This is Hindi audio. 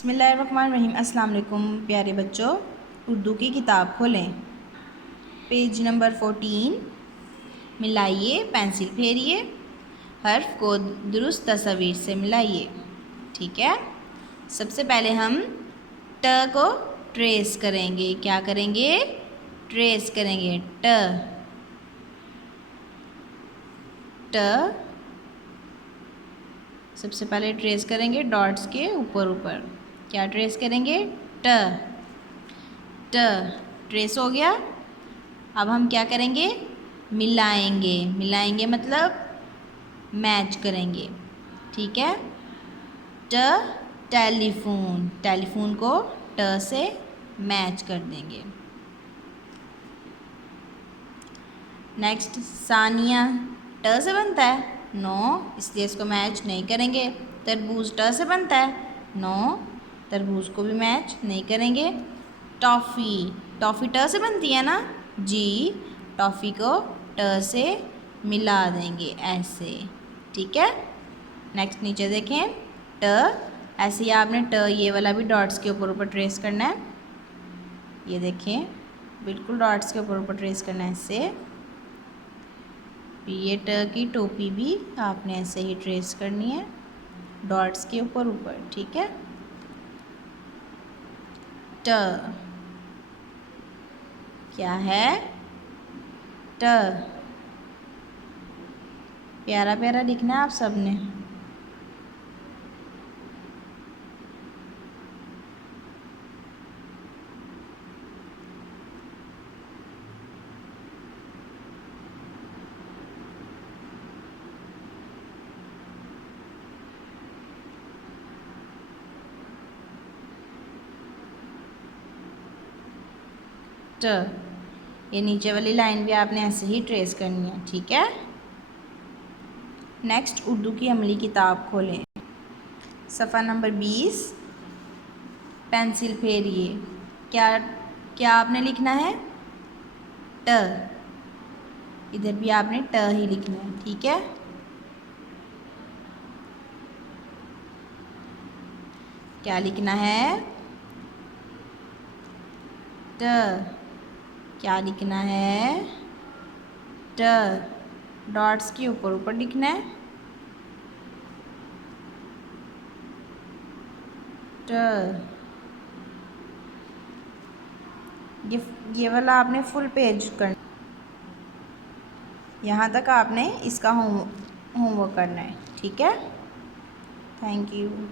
बिस्मिल्लाहिर्रहमानिर्रहीम। अस्सलाम वालेकुम प्यारे बच्चों, उर्दू की किताब खोलें। पेज नंबर 14 मिलाइए, पेंसिल फेरिए, हर्फ को दुरुस्त तस्वीर से मिलाइए। ठीक है। सबसे पहले हम ट को ट्रेस करेंगे। क्या करेंगे? ट्रेस करेंगे। ट सबसे पहले ट्रेस करेंगे डॉट्स के ऊपर ऊपर। क्या ट्रेस करेंगे? ट ट्रेस हो गया। अब हम क्या करेंगे? मिलाएंगे। मिलाएंगे मतलब मैच करेंगे। ठीक है। ट टेलीफोन, टेलीफोन को ट से मैच कर देंगे। नेक्स्ट सानिया, ट से बनता है? नो, इसलिए इसको मैच नहीं करेंगे। तरबूज ट से बनता है? नो, तरबूज को भी मैच नहीं करेंगे। टॉफ़ी, टॉफ़ी ट से बनती है ना? जी, टॉफ़ी को ट से मिला देंगे ऐसे। ठीक है। नेक्स्ट नीचे देखें, ट ऐसे ही आपने ट ये वाला भी डॉट्स के ऊपर ऊपर ट्रेस करना है। ये देखें, बिल्कुल डॉट्स के ऊपर ऊपर ट्रेस करना है ऐसे। ये ट की टोपी भी आपने ऐसे ही ट्रेस करनी है डॉट्स के ऊपर ऊपर। ठीक है। ट क्या है? ट प्यारा प्यारा लिखना है आप सबने। ट ये नीचे वाली लाइन भी आपने ऐसे ही ट्रेस करनी है। ठीक है। नेक्स्ट उर्दू की अमली किताब खोलें। सफ़ा नंबर 20, पेंसिल फेरिए। क्या क्या आपने लिखना है? ट, इधर भी आपने ट ही लिखना है। ठीक है। क्या लिखना है? ट क्या लिखना है? ट डॉट्स के ऊपर ऊपर लिखना है। ट ये वाला आपने फुल पेज करना, यहाँ तक आपने इसका होमवर्क करना है। ठीक है। Thank you.